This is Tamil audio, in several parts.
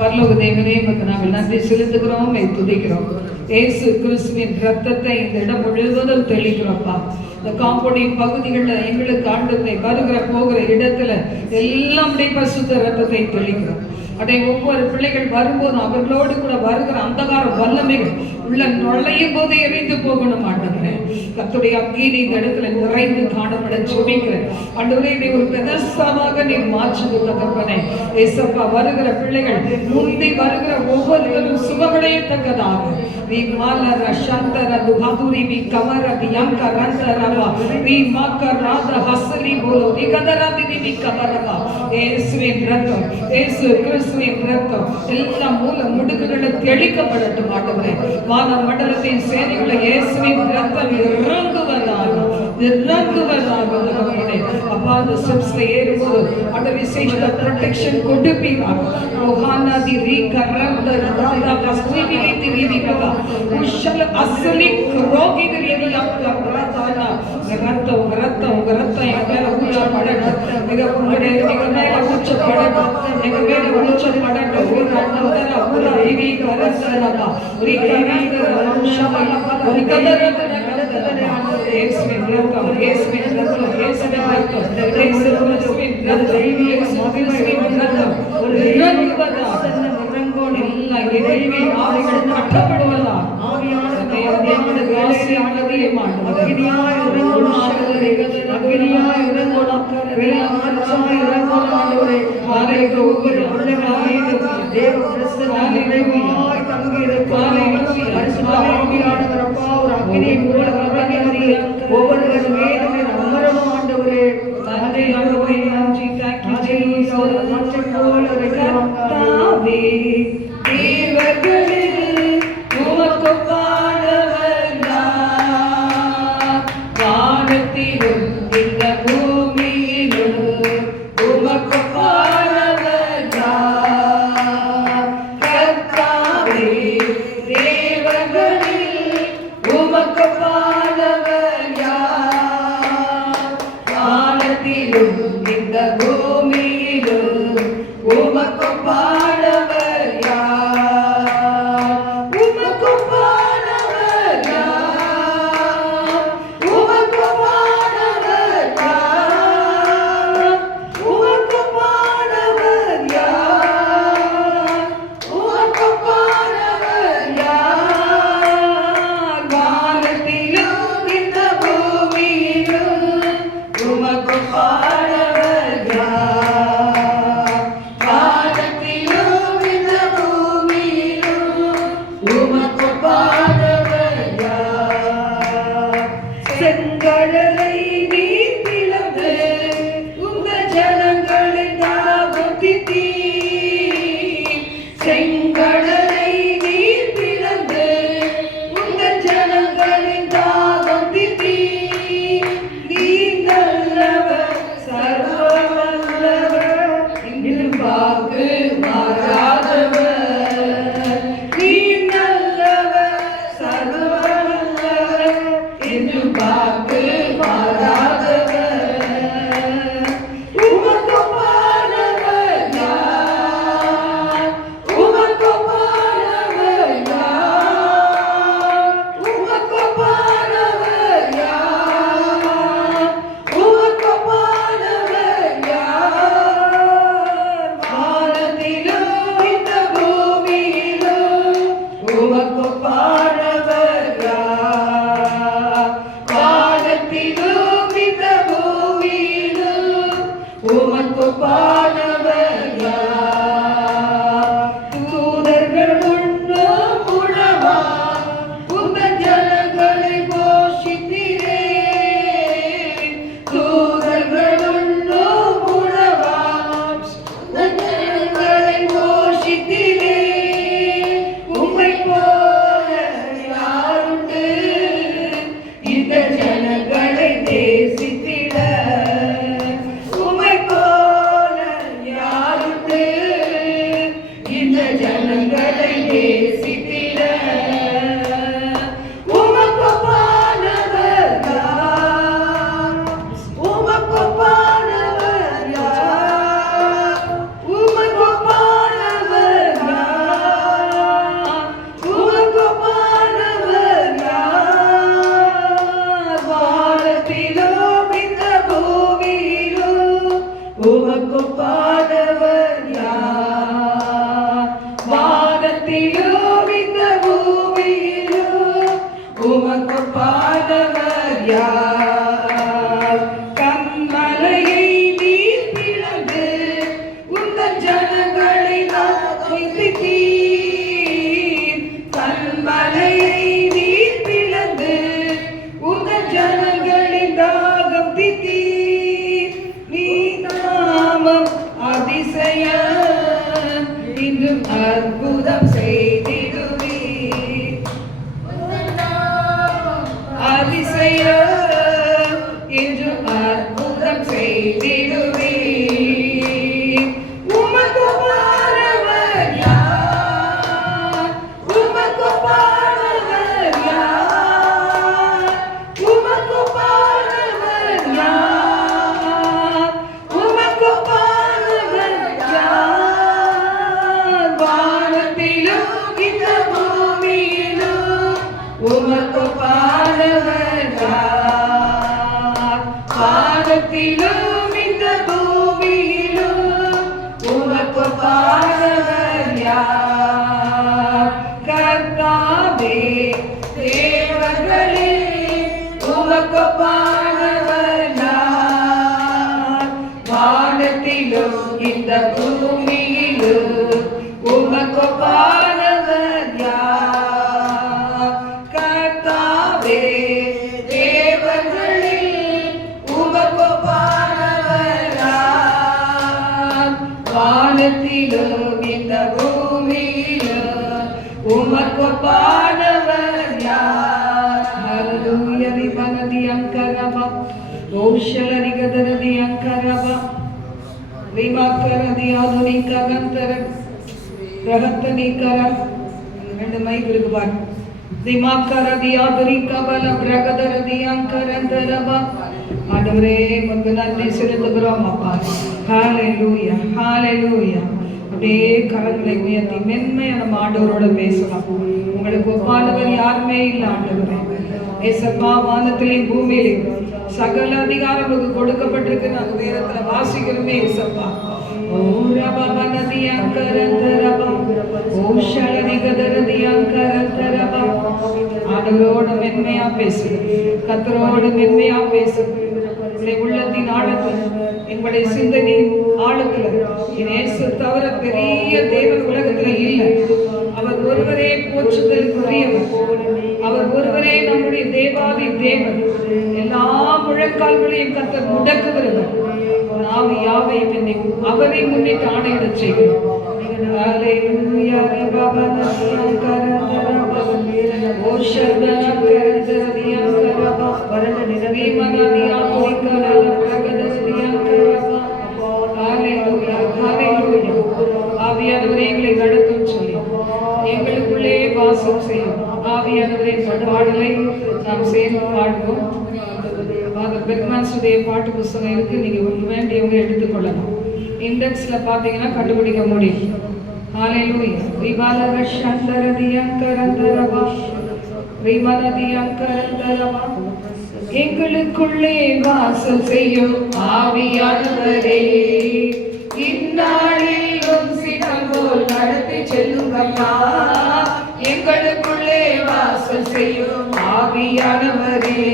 பரலோக தேவனே, உமக்கு நாங்கள் நன்றி செலுத்துகிறோம், துதிக்கிறோம். இயேசு கிறிஸ்துவின் ரத்தத்தை இந்த இடம் முழுவதும் தெளிக்கிறோம்ப்பா. இந்த காம்பவுண்டின் பகுதிகளில் எங்களுக்கு ஆண்டவரை வருகிற போகிற இடத்துல எல்லாம் பரிசுத்த ரத்தத்தை தெளிக்கிறோம். அதை ஒவ்வொரு பிள்ளைகள் வரும்போது அவர்களோடு கூட வருகிற அந்தகார வல்லமைகள் உள்ள நுழையும் போது எரிந்து போகணும் ஆண்டவரே. கர்த்தருடைய அக்கினி இந்த இடத்துல நிறைந்து காணப்பட ஜெபிக்கிறேன் ஆண்டவரே. இதை ஒரு பிரதேசமாக நீ மாற்றுங்க தகப்பனே. ஏசப்பா, வருகிற பிள்ளைகள் முந்தி வருகிற ஒவ்வொருவரும் சுகமடையத்தக்கதாக we மாலர Chandra துஹதுரி we கமர வியங்க ரந்தரவா we mugger Radha ஹஸ்லி polo we கதராதி we கமரவா. இயேசுவின் ரத்தம், இயேசு கிறிஸ்துவின் ரத்தம் எல்லா மூல முடுக்குகளை தெளிக்கப்படட்டும் ஆண்டவரே. வான மண்டலத்தின் சேனைகளை இயேசுவின் ரத்தம் இறங்குவதாக தகப்பனே. அப்பா, அந்த ஸ்டெப்ஸ்ல ஏறும்போது அந்த விசேஷ ப்ரொடெக்ஷன் கொடுப்பீராக. ரோஹானாதி ரீ கரந்த ராதா கஸ்தூரி தி ரீதிகா உஷல் அஸ்லி ரோகி தி ரீதியா ராதானா. ரத்தம் எங்க மேல ஊற்றப்படட்டும். எங்க மேல ஊற்றப்படட்டும். எங்க மேல ஊற்றப்படட்டும். ஊரா ரீதி கரந்தரபா ரீ கரந்த உஷமல ரீ கதரந்த இயேசுவின் ரத்தம், இயேசுவின் ரத்தம், இயேசுவின் ரத்தம், இயேசுவின் ரத்தம், இயேசுவின் ரத்தம் இறங்குவதாக. எல்லா இறைவி ஆவிகள் கட்டப்படுவதா. ஆவியான வாசி ஆனதே மாட்டோம். அக்னியாய் இறங்கோடும் ஆண்டவரே, அக்னியாய் இறங்கோடும் ஆச்சாய் இறங்கோடும் ஆண்டவரே. ஆலயத்தை ஒவ்வொரு பிள்ளைகளாக தேவ பிரசன்னம் நிறைவாய் தங்கியிருப்பாய். பரிசுத்த ஆவியானவர் அப்பா, ஒரு அக்னியை போல இறங்கி ஒவ்வொருவரும் மேலும் அமரவும் ஆண்டவரே. நன்றி ஆண்டவரே, நன்றி. Thank you Jesus. நன்றி போல கர்த்தாவே, தேவர்களில் உமக்கு பாடவர் யார்? வானத்திலும் இந்த பூமியிலும் உமக்கு பாடவர் யார்? கர்த்தாவே, தேவர்களில் உமக்கு பாடவர் யார்? வானத்திலும் இந்த பூமியிலும் உமக்கு பாடவர் யார்? உமக்கு பாடவர் யார்? உமக்கு பாடவர் யார்? உமக்கு பாடவர் யார்? உமக்கு பாடவர் யார்? வானத்திலும் இந்த பூமியிலும் உமக்கு பாடவர் யார்? வானத்திலும் இந்த பூமியிலும் உமக்கு பாடவர் யார்? செங்கடலை நீர் பிளந்து உங்க ஜனங்களின் தாகம் தீர்த்தீர். செங்கடலை நீர் பிளந்து உங்க ஜனங்களின் தாகம் தீர்த்தீர். நீர் நல்லவர், சர்வ வல்லவர், வாக்கு மாறாதவர். நீர் நல்லவர், சர்வ வல்லவர், வாக்கு மாறாதவர். உமக்கு பாடவர் யார்? உமக்கு பாடவர் யார்? உமக்கு பாடவர் யார்? உமக்கு பாடவர் யார்? வானத்திலும் இந்த பூமியிலும் உமக்கு பாடவர் யார்? வானத்திலும் இந்த பூமியிலும் உமக்கு பாடவர் யார்? தூதர்கள் உண்ணும் உணவா உங்கள் ஜனங்களை போஷித்தீரே. தூதர்கள் உண்ணும் உணவா உங்கள் ஜனங்களை போஷித்தீரே. உம்மை போல யாருண்டு இந்த ஜனங்களை நேசித்திட? உம்மை போல யாருண்டு இந்த ஜனங்களை நேசித்திட? உமக்கு பாடவர் யார்? உமக்கு பாடவர் யார்? உமக்கு பாடவர் யார்? என்றும் அற்புதம் செய்திடுவே. அதிசயம் என்றும் அற்புதம் செய்திடுவே. உமக்கு பாரவர் யார்? உமக்கு பாரவர் யார்? உமக்கு பாரவர் யார்? உமக்கு பாரவர் யார்? வானத்திலும் இந்த பூமியிலும் உமக்கு பாரவர் யார்? வானத்திலும் இந்த பூமியிலும் உமக்கு பாரவர் யார்? கர்த்தாவே தேவர்களே உமக்கு பாரவர் யார்? வானத்திலும் இந்த பூமியிலும் உமக்கு பாரவர் யார்? கர்த்தாவே தேவர்களே உமக்கு பாரவர் யார்? வானத்திலும் இந்த பூமியிலும் உமக்கு பாரவர் யார்? ஹல்லேலூயா. ரிபனதி அங்கரபா ஓஷலரி கதரதி அங்கரபா ரிமாக்கரதி ஆதுனிக கந்தர ரகத்தனி கர. ரெண்டு மைக் இருக்கு பாரு. ரிமாக்கரதி ஆதுனிக பல பிரகதரதி அங்கரந்தரபா. ஆண்டவரே உமக்கு நன்றி செலுத்துகிறோம் அப்பா. ஹல்லேலூயா ஹல்லேலூயா. அப்படியே கரங்களை உயர்த்தி மென்மையா நம்ம ஆண்டவரோட பேசலாம். உங்களுக்கு ஒப்பானவர் யாருமே இல்லை ஆண்டவரே. ஏசப்பா வானத்திலேயும் பூமியிலையும் சகல அதிகாரம் கொடுக்கப்பட்டிருக்கு. நாங்க வேதத்துல வாசிக்கிறோமே ஏசப்பா. ஓ ரபா நதி அங்கரந்தரபா ஓ ஷலரி கதரதி அங்கரந்தரபா. ஆண்டவரோட மென்மையா பேசு, கர்த்தரோட மென்மையா பேசு. உள்ளத்தின் ஆழத்துல எங்களுடைய சிந்தனை ஆழத்துல இயேசு தவிர பெரிய தேவன் உலகத்துல இல்லை. அவர் ஒருவரே போற்றுதலுக்குரியவர். அவர் ஒருவரே நம்முடைய தேவாதி தேவன். எல்லா முழங்கால்களையும் கர்த்தர் முடக்குகிறவர். நாவு யாவையும் என்னை அவரை முன்னிட்டு ஆணையிடச் செய்கிறோம். ஹல்லேலூயா. ஓ ஷர்தனா கரதரியா கரபா வரன நிரவிமனாதியா கோயிக்கரா பிரகதரியா கரபா. ஹல்லேலூயா ஹல்லேலூயா. ஆவியானவரே எங்களை நடத்தும் சொல்லி எங்களுக்குள்ளே வாசம் செய்யும். ஆவியானவரே பாடலை நாம் சேர்ந்து பாடுவோம். பெர்க்மன்ஸுடைய பாட்டு புஸ்தகம் இருக்கு. நீங்க வேண்டியவங்க எடுத்துக்கொள்ளலாம். இண்டெக்ஸ்ல பாத்தீங்கன்னா கண்டுபிடிக்க முடியும். ஹல்லேலூயா. விபாலக சந்தரதி அங்கரந்தரபா விமனதி அங்கரந்தரபா. எங்களுக்குள்ளே வாசம் செய்யும் ஆவியானவரே இந்நாளிலும் சினம் போல் நடத்தி செல்லுங்கப்பா. எங்களுக்குள்ளே வாசம் செய்யும் ஆவியானவரே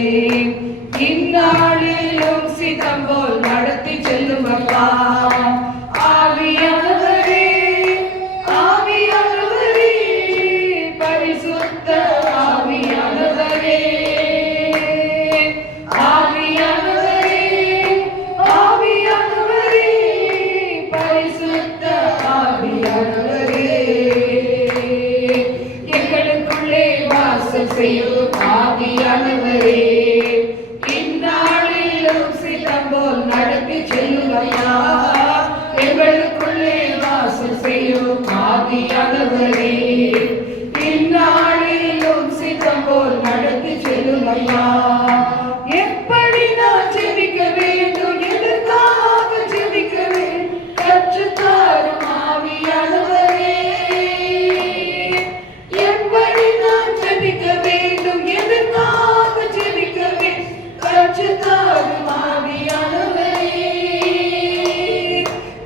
இந்நாளிலும் சினம் போல் நடத்தி செல்லுங்கப்பா. ஆவியானவரே ஆவியானவரே பரிசுத்த ஆவியானவரே ஆவியானவரே ஆவியானவரே பரிசுத்த ஆவியானவரே எங்களுக்குள்ளே வாசம் செய்யும் ஆவியானவரே இந்நாளிலும் சினம் போல் நடத்தி செல்லுங்கப்பா. எங்களுக்குள்ளே வாசம் செய்யும் ஆவியானவரே இந்நாளிலும் சினம் போல் நடத்தி செல்லுங்கப்பா. எப்படி நான் ஜெபிக்க வேண்டும், எதற்காக ஜெபிக்க வேண்டும், கற்றுத்தாரும் ஆவியானவரே. எப்படி நான் ஜெபிக்க வேண்டும், எதற்காக ஜெபிக்க வேண்டும், கற்றுத்தாரும் ஆவியானவரே.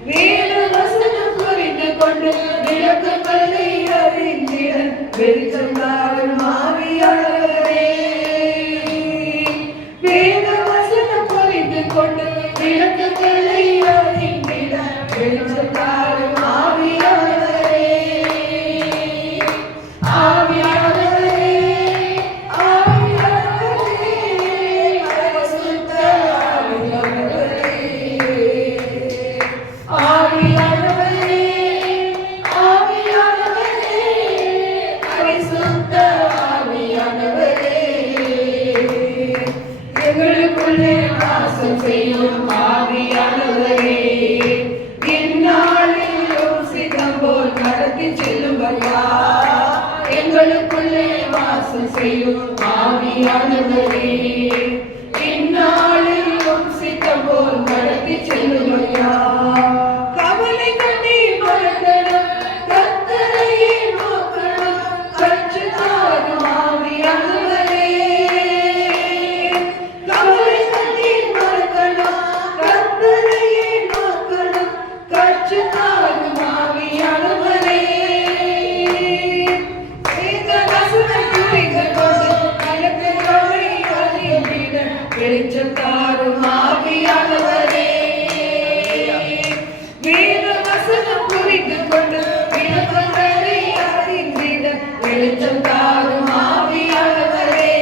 வேத வசனம் புரிந்து கொண்டு விளக்கங்களை அறிந்திட வெளிச்சம் தாரும் ஆவியானவரே. வேத வசனம் புரிந்து கொண்டு விளக்கங்களை அறிந்திட வெளிச்சம் தாரும் ஆவியானவரே. ஆவியானவரே ஆவியானவரே பரிசுத்த ஆவியானவரே ஆவியானவரே ஆவியானவரே நடத்தி செல்லும் ஐயா. எங்களுக்குள்ளே வாசம் செய்யும் ஆவியானவரே, இந்நாளிலும் சித்தம் போல் நடத்தி செல்லும் ஐயா. கவலை கண்ணீர் மறக்கணும், கர்த்தரையே நோக்கணும், கற்று தாரும் ஆவியானவரே. கவலை கண்ணீர் மறக்கணும், கர்த்தரையே நோக்கணும், கற்று தாரும் ஆவியானவரே. வெளிச்சம் தாரும் ஆவியானவரே, வேத வசனம் புரிந்து கொண்டு விளக்கங்களை அறிந்திட வெளிச்சம் தாரும் ஆவியானவரே.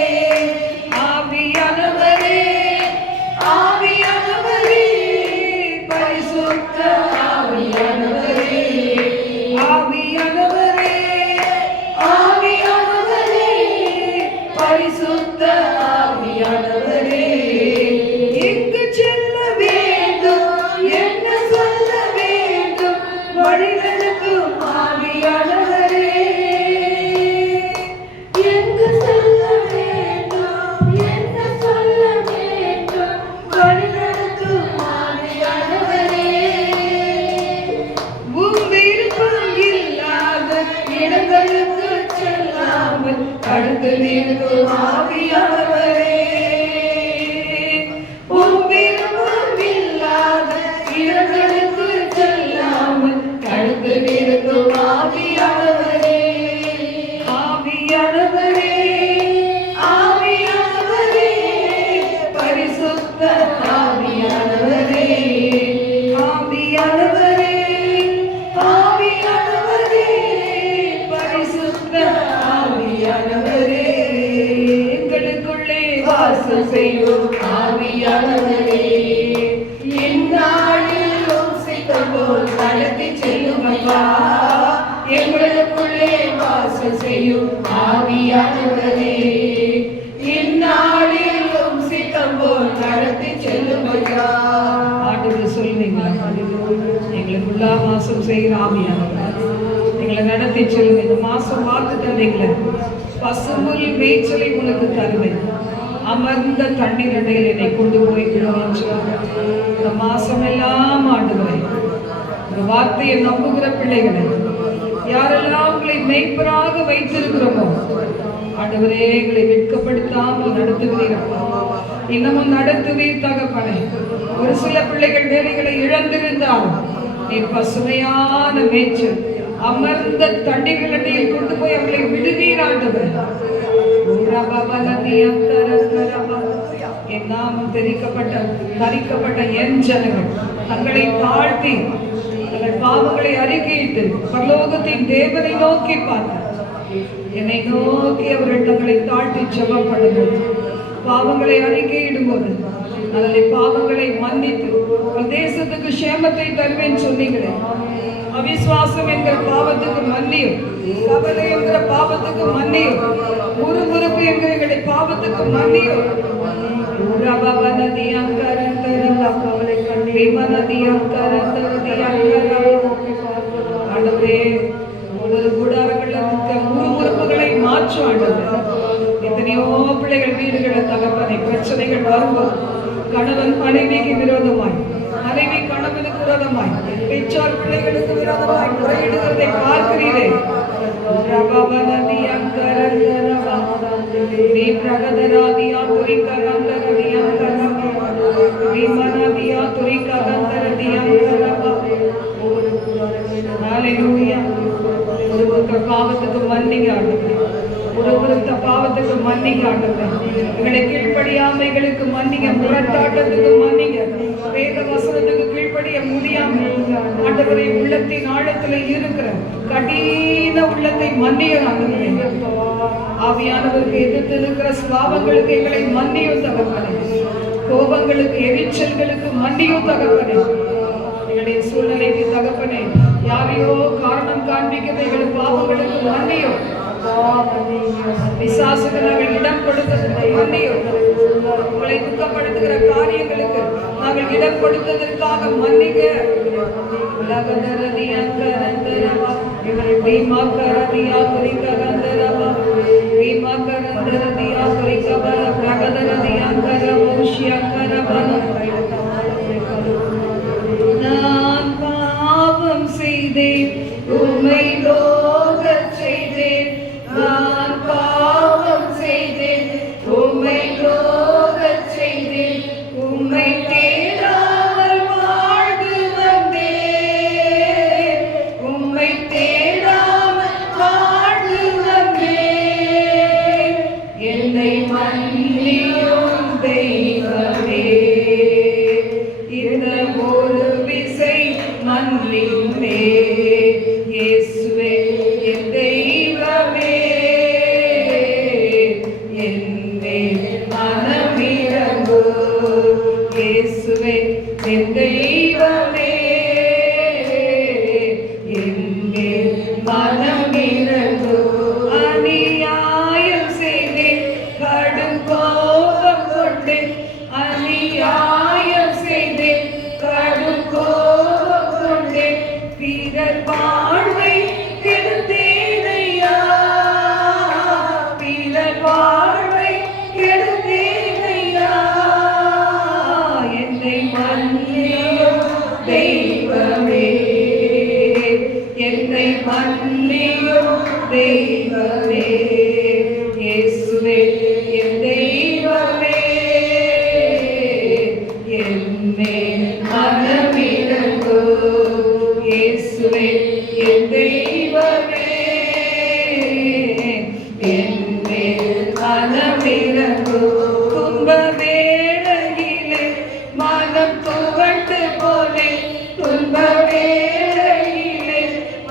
ஆவியானவரே, ஆவியானவரே, பரிசுத்த ஆவியானவரே, ஆவியானவரே, ஆவியானவரே, பரிசுத்த ஆவியானவரே. எங்கு செல்ல வேண்டும், என்ன சொல்ல வேண்டும், வழிநடத்தும் ஆவியானவரே. எங்கு செல்ல வேண்டும், என்ன சொல்ல வேண்டும், வழிநடத்தும் ஆவியானவரே. உம் விருப்பம் இல்லாத இடங்களுக்கு செல்லாமல் தடுத்து நிறுத்தும் ஆவியானவரே. உம் விருப்பம் இல்லாத இடங்களுக்கு செல்லாமல் தடுத்து நிறுத்தும் ஆவியானவரே. ஆவியானவரே, ஆவியானவரே, பரிசுத்த ஆவியானவரே, ஆவியானவரே, ஆவியானவரே, பரிசுத்த ஆவியானவரே. எங்களுக்குள்ளே வாசம் செய்யும் ஆவியானவரே, இந்நாளிலும் சித்தம் போல் நடத்தி செல்லும் ஐயா. எங்களுக்குள்ளே வாசம் செய்யும் ஆவியானவரே, இந்நாளிலும் சித்தம் போல் நடத்தி செல்லும் ஐயா. ஆண்டவர் சொல்லுவீங்களா, எங்களுக்குள்ள வாசம் செய்கிற ஆவியானவர் எங்களை நடத்தி செல்லுங்க. இந்த மாசம் வாக்கு தந்தீங்களே, பசும்புல் மேய்ச்சலை உனக்கு தருவேன், அமர்ந்த தண்ணீர் அடையில் என்னை கொண்டு போய் விடுவேன். இந்த மாசம் எல்லாம் ஆண்டவரே, இந்த வார்த்தையை நம்புகிற பிள்ளைகளை யாரெல்லாம் உங்களை மெய்ப்பராக வைத்திருக்கிறோமோ ஆண்டவரே, எங்களை வெட்கப்படுத்தாமல் நடத்துகிறீர்கள், இன்னமும் நடத்துவீர் தகப்பனே. ஒரு சில பிள்ளைகள் வேலைகளை இழந்திருந்தாலும் நீ பசுமையான மேய்ச்சல் அமர்ந்த தண்ணீர்களில் கொண்டு போய் அவர்களை விடுவீர் ஆண்டவர். என் நாமம் தரிக்கப்பட்ட என் ஜனங்கள் தங்களை தாழ்த்தி தங்கள் பாவங்களை அறிக்கையிட்டு பரலோகத்தின் தேவனை நோக்கி பார்த்து என்னை நோக்கி அவர்கள் தங்களை தாழ்த்தி ஜெபம் பண்ணும்போது, பாவங்களை அறிக்கையிடும் போது அதனை பாவங்களை மன்னித்து தேசத்துக்கு சேமத்தை தருவேன் சொன்னீங்களே. அவிசுவாசம் என்கிற பாவத்துக்கு மன்னியும், கவலை என்கிற பாவத்துக்கு மன்னியும், முறுமுறுப்பு என்கிற எங்களுடைய பாவத்துக்கு மன்னியும். ஆண்டவரே, ஒவ்வொரு கூடாரங்கள்ல இருக்க முறுமுறுப்புகளை மாற்றும் ஆண்டவரே. எத்தனையோ பிள்ளைகள் வீடுகளை தகப்பனை பிரச்சனைகள் வரும்போது கணவன் மனைவிக்கு விரோதமாய், மனைவி கணவனுக்கு விரோதமாய், பெற்றோர் பிள்ளைகளுக்கு விரோதமாய் முறையிடுவதை பார்க்கிறீரே. பாவத்துக்கு மன்னிங்க ஆண்டவரே, ஒருவருத்த பாவத்துக்கு மன்னிங்க ஆண்டவரே, எங்களை கீழ்ப்படியாமைகளுக்கு மன்னிங்க, முரட்டாட்டத்துக்கு மன்னிங்க, வேத வசனத்துக்கு கீழ்ப்படிய முடியாம ஆண்டவரே உள்ளத்தின் ஆழத்துல இருக்கிற கடின உள்ளத்தை மன்னிய ஆண்டவரே. ஆவியானவருக்கு எதிர்த்து இருக்கிற சுபாவங்களுக்கு எங்களை மன்னியும் தகப்பனே, கோபங்களுக்கு எரிச்சல்களுக்கு மன்னியும் தகப்பனே. எங்களுடைய சூழ்நிலைக்கு தகப்பனே, யாரையோ காரணம் காண்பிக்கிற எங்கள் பாவங்களுக்கு மன்னியும், பிசாசுக்கு நாங்கள் இடம் கொடுத்ததற்கு மன்னியும், உங்களை துக்கப்படுத்துகிற காரியங்களுக்கு நாங்கள் இடம் கொடுத்ததற்காக மன்னிக்க. ரீமா கரதியா கரிகரந்தரவா ரீமா கரந்தரதியா கரிகபல பிரகதரதியா கரவோஷியா கரபல. நான் பாவம் செய்தேன் உம்மை நோகச் செய்தேன், நான் பாவம் செய்தேன் உம்மை நோகச் செய்தேன், உம்மை தேடாமல் வாழ்ந்து வந்தேன், உம்மை தேடாமல் வாழ்ந்து வந்தேன். என்னை மன்னியும் தெய்வமே, இந்த ஒரு விசை மன்னியுமே. இயேசுவே என் தெய்வமே, என் மேல் மனமிரங்கு. இயேசுவே என் தெய்வமே, என் மேல் மனமிரங்கு. அநியாயம் செய்தேன் கடும் கோபம் கொண்டேன், அநியாயம் செய்தேன் கடும் கோபம் கொண்டேன், பிறர் வாழ்வை கெடுத்தேனையா, பிறர் வாழ்வை கெடுத்தேனையா. என்னை மன்னியும் தெய்வமே, என்னை மன்னியும் தெய்வமே. இயேசுவே என் தெய்வமே, என் மேல் மனமிரங்கு. இயேசுவே என் தெய்வமே, என் மேல் மனமிரங்கு. துன்ப வேளையிலே மனம் துவண்டு போனேன், துன்ப வேளையிலே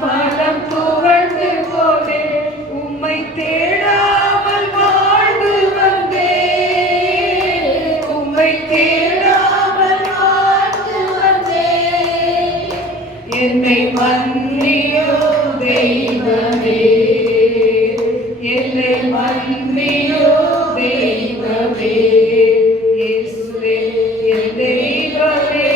மனம் துவண்டு போனேன், உம்மை தேடாமல் வாழ்ந்து வந்தேன், உம்மை தேடாமல் வாழ்ந்து வந்தேன். என்னை மன்னியும் தெய்வமே, என்னை மன்னியும் தெய்வமே. இயேசுவே என் தெய்வமே,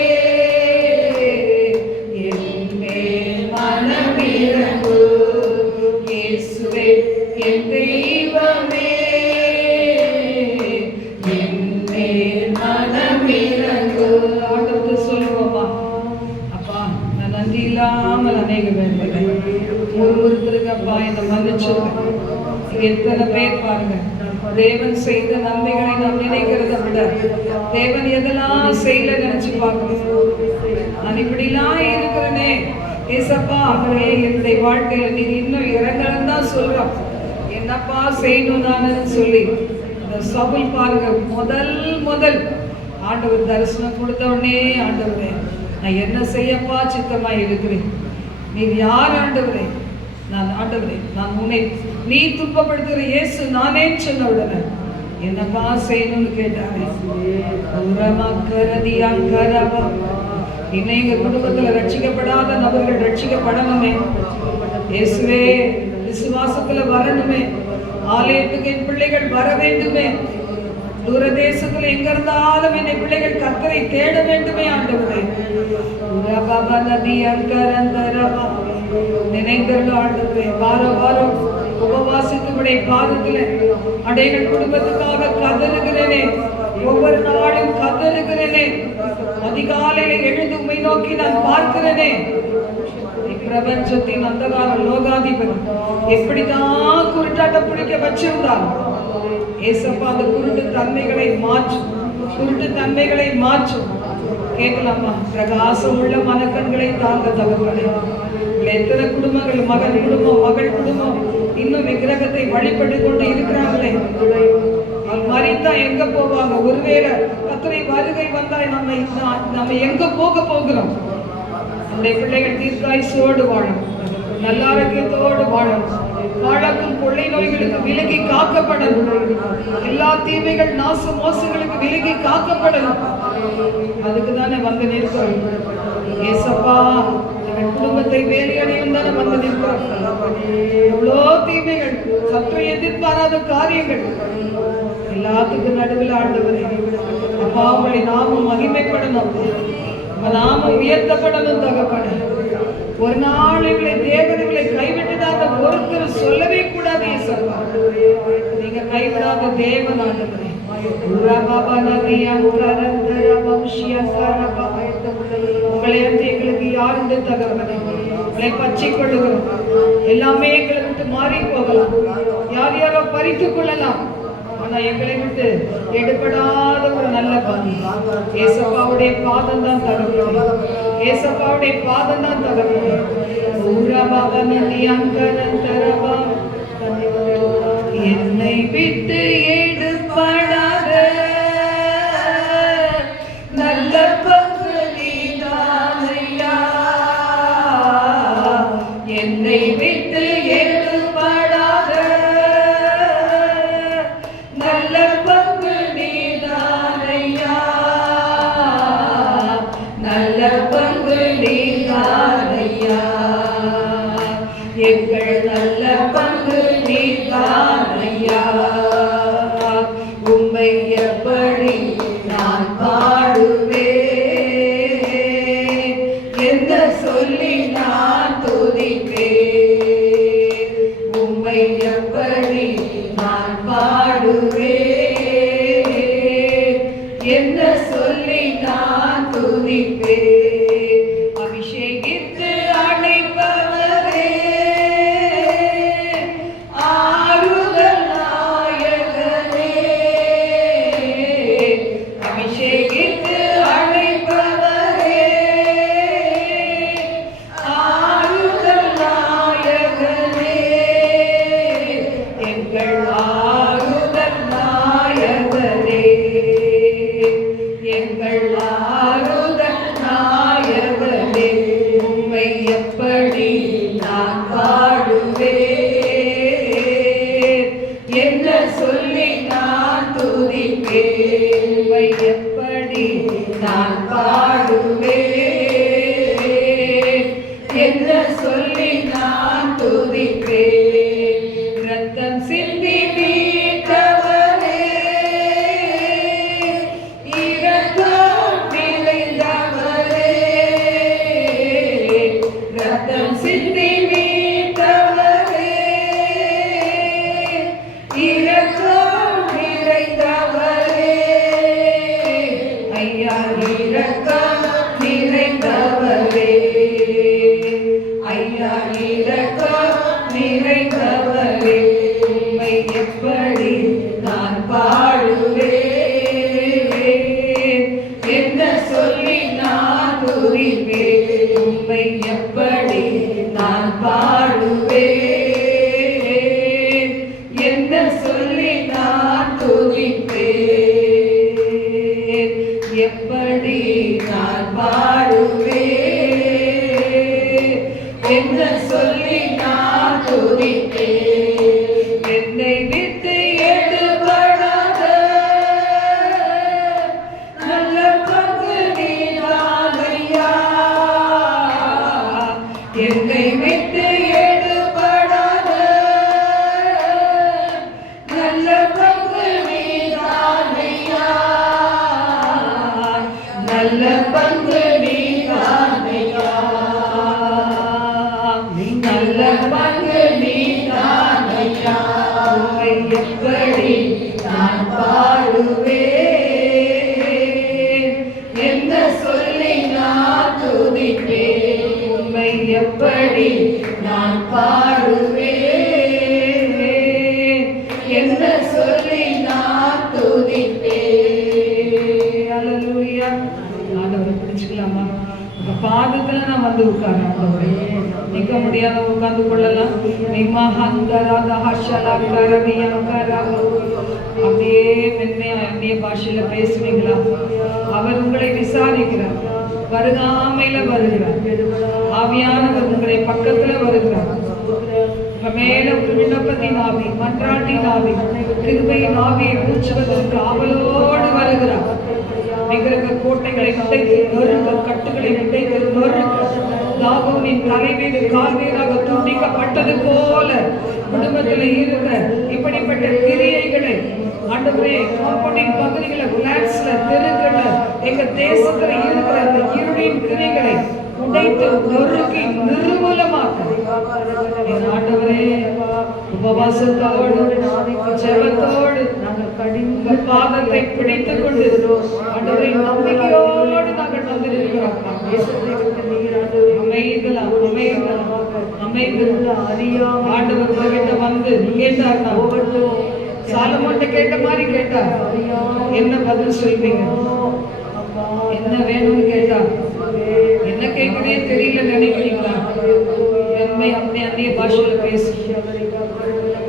என் மேல் மனமிரங்கு. இயேசுவே என் தெய்வமே, என் மேல் மனமிரங்கு. ஆண்டவர்கிட்ட சொல்லுவோமா, அப்பா நான் நன்றி இல்லாமல் அநேக வேண்டுகிறேன், ஒருத்தருக்கப்பா என்னை மன்னிச்சிருங்க. எத்தனை பேர் பாருங்க, தேவன் செய்த நன்மைகளை நாம் நினைக்கிறத விட தேவன் எதெல்லாம் செய்யல நினைச்சு பார்க்கணும். நான் இப்படிலாம் இருக்கிறேனே ஏசப்பா, அவரே என்னுடைய வாழ்க்கையில நீ இன்னும் இறங்கலன்னு தான் சொல்றோம். என்னப்பா செய்யணும் நானு சொல்லி அந்த சவுல் பாருங்க, முதல் ஆண்டவர் தரிசனம் கொடுத்த உடனே, ஆண்டவரே நான் என்ன செய்யப்பா சித்தமா இருக்கிறேன், நீர் யார் ஆண்டவரே, நான் ஆண்டவரே நான் உன்னை நீ துன்பப்படுத்துகிற இயேசு நானே சொன்ன உடனே என்னப்பா செய்யணும்னு கேட்டாரே. இன்னும் எங்க குடும்பத்துல ரட்சிக்கப்படாத நபர்கள் ரட்சிக்கப்படணுமே, இயேசுவே விசுவாசத்துல வரணுமே, ஆலயத்துக்கு என் பிள்ளைகள் வர வேண்டுமே, தூர தேசத்துல எங்க இருந்தாலும் என்னை பிள்ளைகள் கர்த்தரை தேட வேண்டுமே ஆண்டவரே. நினைந்தர்கள் ஆண்டவரே, வாரம் உபவாசித்துடைய பாதத்துல அடைகள் குடும்பத்துக்காக கதறுகிறேனே, ஒவ்வொரு நாளும் கதறுகிறேனே, அதிகாலையில எழுந்து உம்மை நோக்கி நான் பார்க்கிறேனே. இப்பிரபஞ்சத்தின் அந்தகார லோகாதிபதி எப்படிதான் குருட்டாட்டம் பிடிக்க வச்சிருந்தார் ஏசப்பா, அந்த குருட்டு தன்மைகளை மாற்றும், குருட்டு தன்மைகளை மாற்றும். கேட்கலாமா? பிரகாசம் உள்ள மனக்கண்களை தாங்க தகவலே. எத்தனை குடும்பங்கள், மகன் குடும்பம், மகள் குடும்பம் இன்னும் விக்கிரகத்தை வழிபட்டு கொண்டு இருக்கிறாங்களே, அவங்க மறித்தா எங்க போவாங்க? ஒருவேளை கர்த்தரை வருகை வந்தால் நம்ம எங்க போக போகிறோம்? நம்முடைய பிள்ளைகள் தீர்க்காயுசோடு வாழும், நல்ல ஆரோக்கியத்தோடு வாழும், வாழக்கும் கொள்ளை நோய்களுக்கு விலகி காக்கப்படணும், எல்லா தீமைகள் நாச மோசங்களுக்கு விலகி காக்கப்படணும். அதுக்கு தானே வந்து நிற்கிறோம் ஏசப்பா. எங்கள் குடும்பத்தை வேலையடையும் தானே வந்து நிற்கிறோம். எவ்வளோ தீமைகள், சற்று எதிர்பாராத காரியங்கள், எல்லாத்துக்கும் நடுவில் ஆண்டவரே அப்பா உங்களை நாமும் மகிமைப்படணும், நாமும் உயர்த்தப்படணும் தகப்பனே. ஒரு நாள் இவளை தேவன் இவளை கைவிட்டுதான் சொல்லவே கூடாது ஏசப்பா. நீங்க கைவிடாத தேவன் ஆண்டவரே. உங்களை எங்களுக்கு யாருண்டு தகவலை உங்களை பச்சை கொள்ளுகிறோம். எல்லாமே எங்களை விட்டு மாறி போகலாம், யார் யாரோ பறித்துக் கொள்ளலாம். ஆனா எங்களை விட்டு எடுபடாத ஒரு நல்ல பாதம் ஏசப்பாவுடைய பாதம் தான் தகவலை. ஏசப்பாவுடைய பாதம் தான் தகவலை. என்னை விட்டு எடுபடாத நல்ல பங்கு நீதானையா. என்னை விட்டு எடுபடாத நல்ல பங்கு நீதானையா. நல்ல பங்கு நீதானையா. எங்கள் நல்ல பங்கு நீதானையா. உம்மை எப்படி நான் பாடுவேன், என்ன சொல்லி நான் துதிப்பேன். உம்மை எப்படி நான் பாடுவேன், என்ன சொல்லி நான் துதிப்பேன். அபிஷேகித்து அழைப்பவரே, ஆறுதல் நாயகனே. அபிஷேகித்து அழைப்பவரே, ஆறுதல் நாயகனே. எங்கள் ஆறுதல் நாயகனே. எங்கள் ஆறுதல் நாயகனே. உம்மை எப்படி நான் பாடுவேன், என்ன சொல்லி நான் துதிப்பேன். உம்மை எப்படி நான் பாடுவேன், என்ன சொல்லி நான் துதிப்பேன். ரத்தம் சிந்தி மீட்டவரே, இரக்கம் நிறைந்தவரே. ரத்தம் சிந்தி மீட்டவரே, இரக்கம் நிறைந்தவரே. ஐயா இரக்கம் நிறைந்தவரே. ஐயா இரக்கம் நிறைந்தவரே. உம்மை எப்படி நான் பாடுவேன், என்ன சொல்லி நான் துதிப்பேன். உம்மை எப்படி நான் பாடுவேன், என்ன சொல்லி நான் துதிப்பேன். எப்படி நான் பாடுவேன், என்ன சொல்லி நான் துதிப்பேன். என்னை விட்டு எடுபடாத நல்ல பங்கு நீதானையா. என்னை விட்டு எடுபடாத நல்ல பங்கு நீதானையா. நல்ல பங்கு நீதானையா. நல்ல பங்கு நீதானையா. உம்மை எப்படி நான் பாடுவேன், என்ன சொல்லி நான் துதிப்பேன். உம்மை எப்படி நான் பாடுவேன், என்ன சொல்லி நான் துதிப்பேன். அல்லேலூயா. ஆண்டவரை பிடிச்சுக்கலாமா? உங்க பாதத்துல நான் வந்து உட்கார்றேன். ஆண்டவரே நிக்க முடியாத உட்கார்ந்து கொள்ளலாம். அப்படியே மென்மையா அந்நிய பாஷையில பேசுவீங்களா? அவர் உங்களை விசாரிக்கிறார். வருகாமையில வருகிறார். ஆவியானவர் உங்களை பக்கத்துல வருகிறார். மேல ஒரு விண்ணப்பத்தின் ஆவி, மன்றாட்டின் ஆவி, கிருபையின் ஆவியை ஊற்றுவதற்கு ஆவலோடு வருகிறார். விக்கிரக கோட்டைகளை உடைத்து நொறுக்க, கட்டுகளை உடைத்து நொறுக்க, தாகோனின் தலைமீது கால்மீதாக துண்டிக்கப்பட்டது போல குடும்பத்தில் இருக்க இப்படிப்பட்ட கிரியைகளை ஆண்டவரே, காம்பவுண்டிங் பகுதிகளை, பிளாட்ஸ்ல, தெருக்கள்ல, எங்க தேசத்துல இருக்கிற அந்த இருளின் கிரியைகளை உடைத்து நொறுக்கி நிர்மூலமாக்க ஆண்டவரே உபவாசத்தோடு ஜெபத்தோடு நாங்கள் கடிந்த பாதத்தை பிடித்துக் கொண்டு ஆண்டவரை நம்பிக்கையோடு நாங்கள் வந்திருக்கிறோம். ஆண்டவர் கிட்ட வந்து கேட்டார், சாலமோன்ட்ட கேட்ட மாதிரி கேட்டார், என்ன பதில் சொல்வீங்க? என்ன வேணும்னு கேட்டா, என்ன கேட்குறே தெரியல நினைக்கிறீங்களா? अपने अन्य भाषा पेश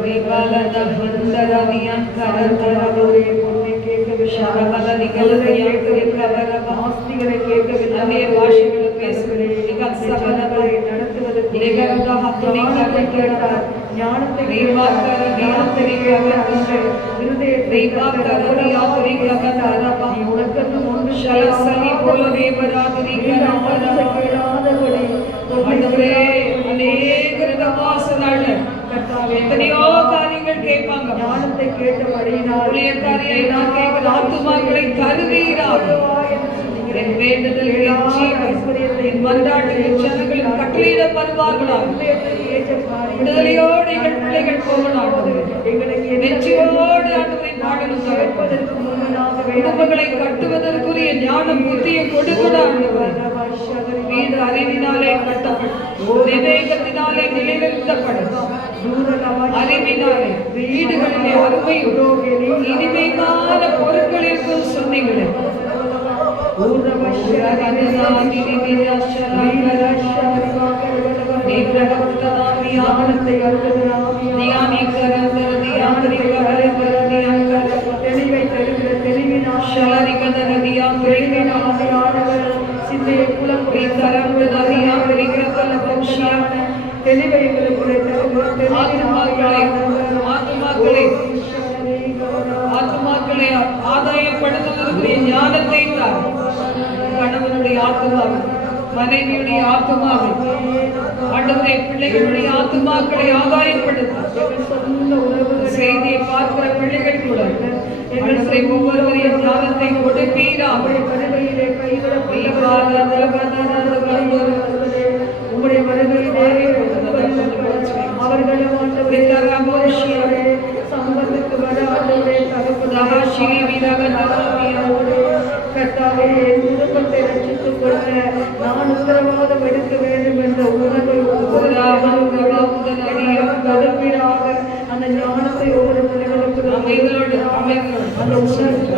रिवाला दा बंदरा दिया करतरा दोरे पुण्य के विशाला वाला निकल गया करे कवरा मस्ती करे के अन्य भाषा पेश निकल सबना करे நடத்துவதற்கு लेकर हाथों निकल केटा ஞானத்தை रिवाकर दिया तरीका करते विरुदे रिवाकर दिया तरीका करता उनके मुंड शलसली बोल रे बरादरी करता केलादबड़ी ஆண்டவரே अनेक வாசனால கர்த்தாவே எத்தனையோ காரியங்கள் கேட்பாங்க. ஞானத்தை கேட்டபடியினால் ஊழியக்காரியை நான் கேட்கிற ஆத்துமாக்களை தருவீராக. என் வேண்டுதல் என் மன்றாட்டு ஜனங்களின் கட்டளையிட வருவார்களாக. விடுதலையோடு எங்கள் பிள்ளைகள் போகலாம். எங்களுக்கு வெற்றியோடு ஆண்டவரை பாடலும் தவிர்ப்பதற்கு முன்னதாக குடும்பங்களை கட்டுவதற்குரிய ஞானம் புத்தியை கொடுக்கிறார். வீடு அறிவினாலே கட்டப்படும், விவேகத்தினாலே நிலைநிறுத்தப்படும். அறிவினாலே வீடுகளிலே அருமையும் இனிமையான பொருட்கள் இருக்கும் சொன்னீங்களே. ஆத்மாக்களை ஆதாயப்படுத்துவதற்குரிய ஞானத்தை தான். கணவனுடைய ஆத்மாவை, மனைவியுடைய ஆத்மாவை, ஆண்டவரே பிள்ளைகளுடைய ஆத்மாக்களை ஆதாயப்படுத்த செய்தியை பார்க்கிற பிள்ளைகள் கூட ஒவ்வொருவரையும் ஞானத்தை கொடுப்பீராக. உங்களுடைய வருகையிலே அவர்களும் சம்பத்துக்கு வராதே தகப்பதாக கர்த்தாவே என் குடும்பத்தை ரட்சித்துக் கொள்ள நான் உத்தரவாதம் எடுக்க வேண்டும் என்ற உணர்வை தடுப்பீராக. அந்த ஞானத்தை ஒவ்வொரு பிள்ளைகளுக்கு அந்த உணர்வு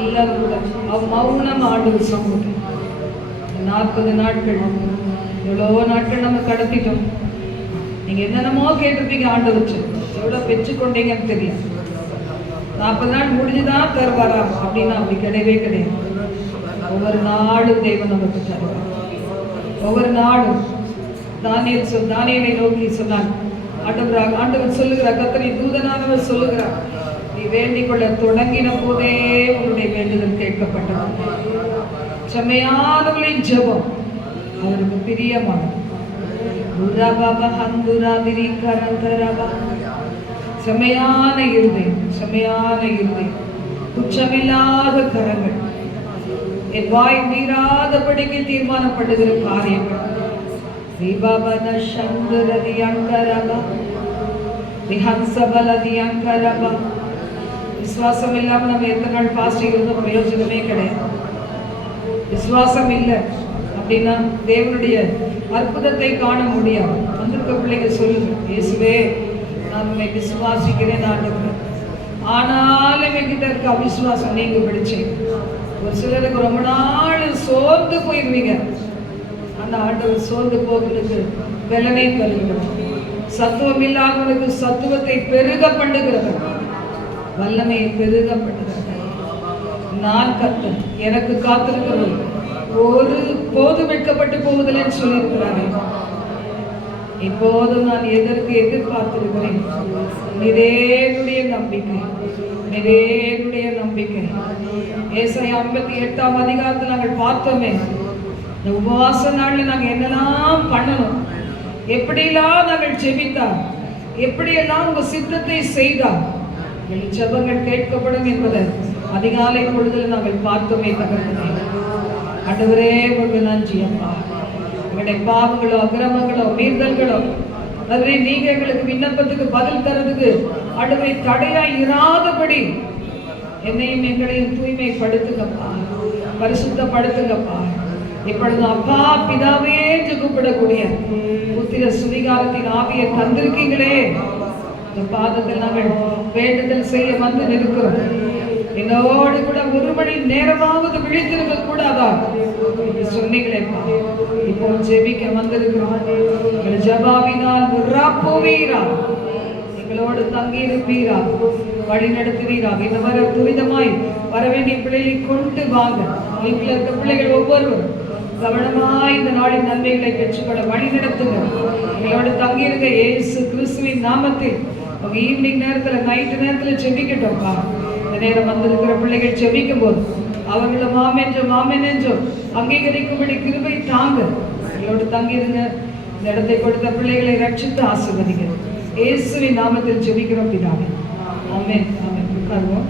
எல்லாரும் கூட மௌனம் ஆண்டு சமூகம் 40 நாட்கள் எவ்வளோ நாட்கள் நம்ம கடத்திட்டோம். நீங்க என்னென்னமோ கேட்டிருப்பீங்க, ஆண்டு வச்சு எவ்வளோ பெற்றுக்கொண்டீங்கன்னு தெரியும். 40 நாள் முடிஞ்சுதான் தருவாரா அப்படின்னா அப்படி கிடையவே கிடையாது. ஒவ்வொரு நாளும் தேவன் நமக்கு தருவார். ஒவ்வொரு நாளும் தானியேலை நோக்கி சொன்னாங்க, ஆண்டவர் சொல்லுகிறார், கர்த்தரை தூதனானவர் சொல்லுகிறார், நீ வேண்டிக் கொள்ள தொடங்கின போதே உன்னுடைய வேண்டுதல் கேட்கப்பட்டது. செம்மையானவர்களின் ஜெபம் அவருக்கு பிரியமானது. செம்மையான இருதயம், செம்மையான இருதயம், குற்றமில்லாத கரங்கள், என் வாய் மீறாதபடிக்கு தீர்மானப்படுகிற காரியங்கள். விசுவாசம் இல்லாம நம்ம எத்தனை நாள் பாஸ்டிங் இருந்தோம், பிரயோஜனமே கிடையாது. விசுவாசம் இல்லை அப்படின்னா தேவனுடைய அற்புதத்தை காண முடியாது. வந்திருக்க பிள்ளைங்க சொல்லுங்க, இயேசுவே நான் உண்மை விசுவாசிக்கிறேன் ஆண்டவரே, ஆனாலும் என்கிட்ட இருக்க அவிசுவாசம் நீங்க பிடிச்சீங்க. ஒரு சிலருக்கு ரொம்ப நாள் சோர்ந்து போயிருவீங்க. அந்த ஆண்டவர் சோர்ந்து போகிறதுக்கு பலனை தருகிறவர், சத்துவம் இல்லாதவனுக்கு சத்துவத்தை பெருக பண்ணுகிறவர், வல்லமையை பெருக பண்ணுகிறவர். நான் கர்த்தர், எனக்கு காத்திருக்கிறவர் ஒரு போது வெட்கப்பட்டு போவதில்லைன்னு சொல்லியிருக்கிறாரே. இப்போதும் நான் எதற்கு எதிர்பார்த்திருக்கிறேன்? நிறைய நம்பிக்கை, நிறைய நம்பிக்கை. ஏசாயா 58ஆம் அதிகாரத்தில் நாங்கள் பார்த்தோமே, இந்த உபவாச நாளில் நாங்கள் என்னெல்லாம் பண்ணணும், எப்படியெல்லாம் நாங்கள் ஜெபித்தார், எப்படியெல்லாம் உங்கள் சித்தத்தை செய்தார், என் ஜெபங்கள் கேட்கப்படும் என்பதை அதிகாலை பொழுதில் நாங்கள் பார்த்தோமே. தகவலே ஆண்டவரே உங்களுக்கு நன்றி அப்பா. எங்களுடைய பாவங்களோ அக்கிரமங்களோ மீறுதல்களோ அதுவே நீங்க எங்களுக்கு விண்ணப்பத்துக்கு பதில் தரதுக்கு அடுவை தடையாய் இராதபடி என்னையும் எங்களையும் தூய்மைப்படுத்துங்கப்பா, பரிசுத்தப்படுத்துங்கப்பா. இப்பொழுது அப்பா பிதாவே என்று கூப்பிடக்கூடிய புத்திர சுவிகாரத்தின் ஆவியை தந்திருக்கீங்களே, இந்த பாதத்தில் நாங்கள் வேண்டுதல் செய்ய வந்து நிற்கிறோம். என்னோடு கூட ஒரு மணி நேரமாவது விழித்திருக்க கூடாதா சொன்னீங்களே, இப்போ ஜெபிக்க வந்திருக்கிறோம். ஜபாவினால் போவீரா, எங்களோடு தங்கி இருப்பீரா, வழி நடத்துவீரா. இந்த வர துரிதமாய் வர வேண்டிய பிள்ளைகளை கொண்டு வாங்க. வீட்டில் இருக்க பிள்ளைகள் ஒவ்வொருவரும் கவனமாய் இந்த நாளின் நன்மைகளை பெற்றுக்கொள்ள வழி நடத்துங்க. எங்களோடு தங்கியிருங்க இயேசு கிறிஸ்துவின் நாமத்தில். அவங்க ஈவினிங் நேரத்தில் நைட்டு நேரத்தில் செபிக்கட்டோம்ப்பா. இந்த நேரம் வந்திருக்கிற பிள்ளைகள் செபிக்கும் போது அவர்களை மாமென்றோ அங்கீகரிக்கும்படி கிருபை தாங்க. எங்களோடு தங்கியிருங்க. இந்த இடத்தை கொடுத்த பிள்ளைகளை ரட்சித்து ஆசீர்வதிங்க. இயேசுவின் நாமத்தில் செபிக்கிறோம் பிதாவே. ஆமென். ஆமென். உட்காருவோம்.